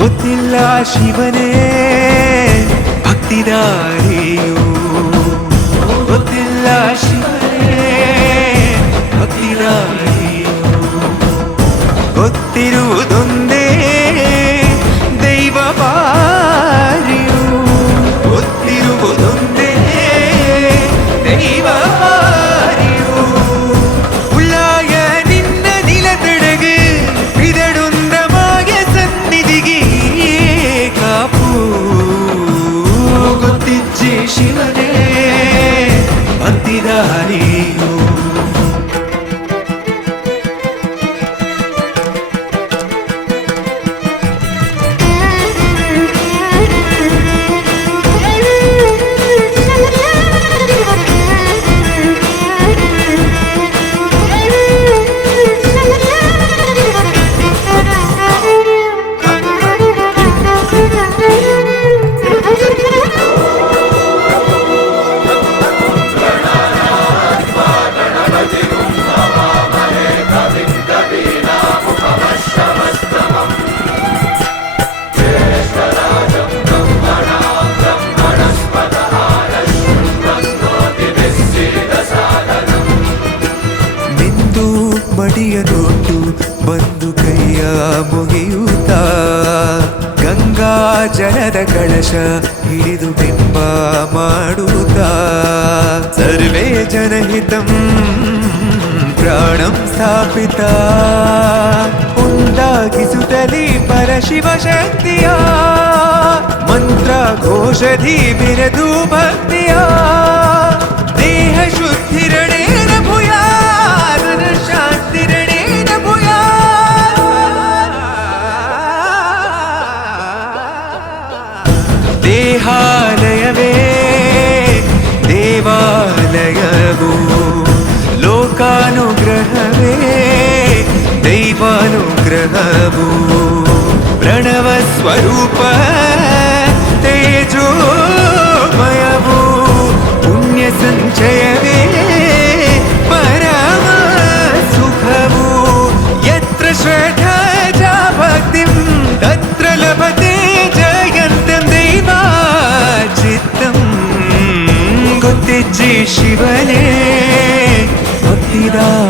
ಗೊತ್ತಿಲ್ಲ ಶಿವನೇ ಭಕ್ತಿದಾರಿಯು, ಗೊತ್ತಿಲ್ಲ ಶಿವನೇ ಭಕ್ತಿದಾರಿಯು, ಗೊತ್ತಿರುವುದೊಂದೇ ದೈವ ಬಾರಿಯು, ಗೊತ್ತಿರುವುದೊಂದೇ ದೈವ ಬಾರಿಯು. ಉಳ್ಳಾಯ ನಿನ್ನ ನಿಲತಡಗೆ ಬಿದಡುಂದಮಾಗೆ ಸನ್ನಿಧಿಗೆ ಕಾಪು, ಗೊತ್ತಿಜ್ಜೆ ಶಿವನೇ ಭಕ್ತಿದಾರಿಯು. ಮಡಿಯನೊಟ್ಟು ಬಂದು ಕೈಯ ಮುಗಿಯುತ್ತ ಗಂಗಾ ಜಲದ ಕಳಶ ಹಿಡಿದು ಬಿಂಬ ಮಾಡುತ್ತ ಸರ್ವೇ ಜನಹಿತಂ ಪ್ರಾಣಂ ಸ್ಥಾಪಿತ ಉಂಟಾಗಿಸುತ್ತಲೇ ಪರಶಿವ ಶಕ್ತಿಯ ಮಂತ್ರ ಘೋಷಧಿ ಬಿರದು ಭಕ್ತಿಯ ದೇಹ ಶುದ್ಧಿರಣೇನ ಭೂಯಾ ಶಾಂತಿರಣೇನ ಭೂಯಾ. ದೇಹಾಲಯವೇ ದೇವಾಲಯವು, ಲೋಕಾನುಗ್ರಹವೇ ದೈವಾನುಗ್ರಹವು, ಪ್ರಣವ ಸ್ವರೂಪ ತೇಜೋಮಯವು, ಪುಣ್ಯ ಸಂಚಯವೇ ಪರಮ ಸುಖವು. ಯತ್ರ ಶ್ರದ್ಧಾ ಚ ಭಕ್ತಿಂ ತತ್ರ ಲಭತೆ ಜಯಂತಂ ದೈವಾಚಿತ್ತಂ. ಗೊತ್ತಿಜ್ಜೆ ಶಿವನೇ ಭಕ್ತಿದಾರಿಯು.